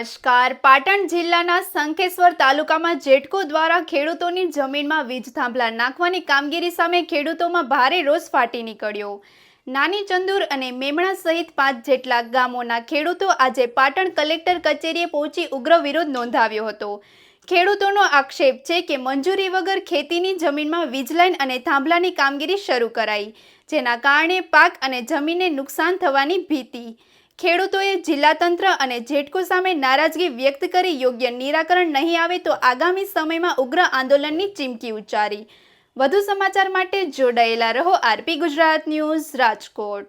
નમસ્કાર. પાટણ જિલ્લાના શંખેશ્વર તાલુકામાં જેટકો દ્વારા ખેડૂતોની જમીનમાં વીજ થાંભલા નાખવાની કામગીરી સામે ખેડૂતોમાં ભારે રોષ ફાટી નીકળ્યો. નાની ચંદુર અને મેમણા સહિત 5 જેટલા ગામોના ખેડૂતો આજે પાટણ કલેક્ટર કચેરીએ પહોંચી ઉગ્ર વિરોધ નોંધાવ્યો હતો. ખેડૂતોનો આક્ષેપ છે કે મંજૂરી વગર ખેતીની જમીનમાં વીજ લાઇન અને થાંભલાની કામગીરી શરૂ કરાઈ, જેના કારણે પાક અને જમીનને નુકસાન થવાની ભીતિ. ખેડૂતોએ જિલ્લા તંત્ર અને જેટકો સામે નારાજગી વ્યક્ત કરી યોગ્ય નિરાકરણ નહીં આવે તો આગામી સમયમાં ઉગ્ર આંદોલનની ચીમકી ઉચ્ચારી. વધુ સમાચાર માટે જોડાયેલા રહો આરપી ગુજરાત ન્યૂઝ, રાજકોટ.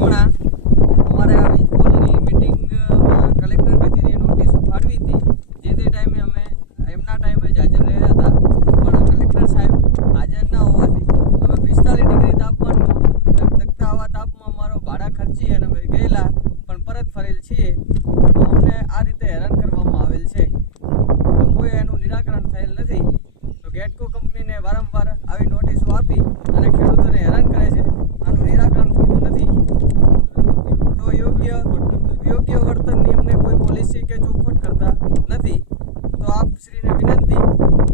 અમારે આ વીજ પોલની મિટિંગમાં કલેક્ટર કચેરીએ નોટિસ ફાળવી હતી. જે ટાઈમે અમે એમના ટાઈમે જ હાજર રહ્યા હતા, પણ કલેક્ટર સાહેબ હાજર ન હોવાથી અમે 45 ડિગ્રી તાપમાનમાં ધગધગતા આવા તાપમાં અમારો ભાડા ખર્ચી અને અમે ગયેલા પણ પરત ફરેલ છીએ. તો અમને આ રીતે હેરાન કરવામાં આવેલ છે. તો કોઈ એનું નિરાકરણ થયેલ નથી. તો ગેટકો કંપનીને વારંવાર આવી નોટિસો આપી અને ખેડૂતોને હેરાન કરે છે. આનું નિરાકરણ થતું નથી. તો યોગ્ય વર્તનની અમને કોઈ પોલિસી કે ચોખવટ કરતા નથી. તો આપ શ્રીને વિનંતી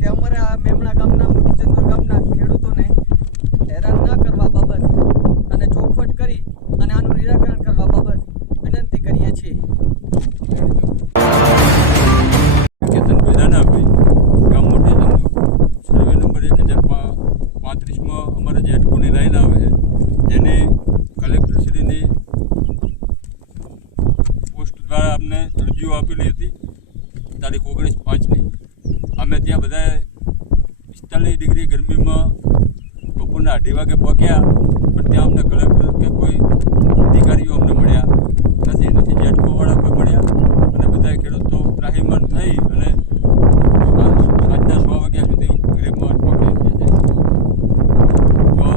કે અમારે આ મેમણા ગામના, મોટી ચંદુર ગામના ખેડૂતોને હેરાન ન કરવા બાબત અને ચોખવટ કરી અને આનું નિરાકરણ કરવા બાબત વિનંતી કરીએ છીએ. ગામ મોટી ચંદુર સર્વે નંબર 1035માં અમારે જેટકોની લાઈન આવે છે, જેની કલેક્ટરશ્રીની પોસ્ટ દ્વારા અમને રજૂઆત આપેલી હતી તારીખ 19/5ની. અમે ત્યાં બધાએ 45 ડિગ્રી ગરમીમાં બપોરના 2:30 વાગે પહોંચ્યા, પણ ત્યાં અમને કલેક્ટર કે કોઈ અધિકારીઓ અમને મળ્યા નથી. જેટકોવાળા કોઈ મળ્યા અને બધા ખેડૂતો ત્રાહિમામ થઈ અને સાંજના 6 વાગ્યા સુધી ઘરે પહોંચી ગયા છે. તો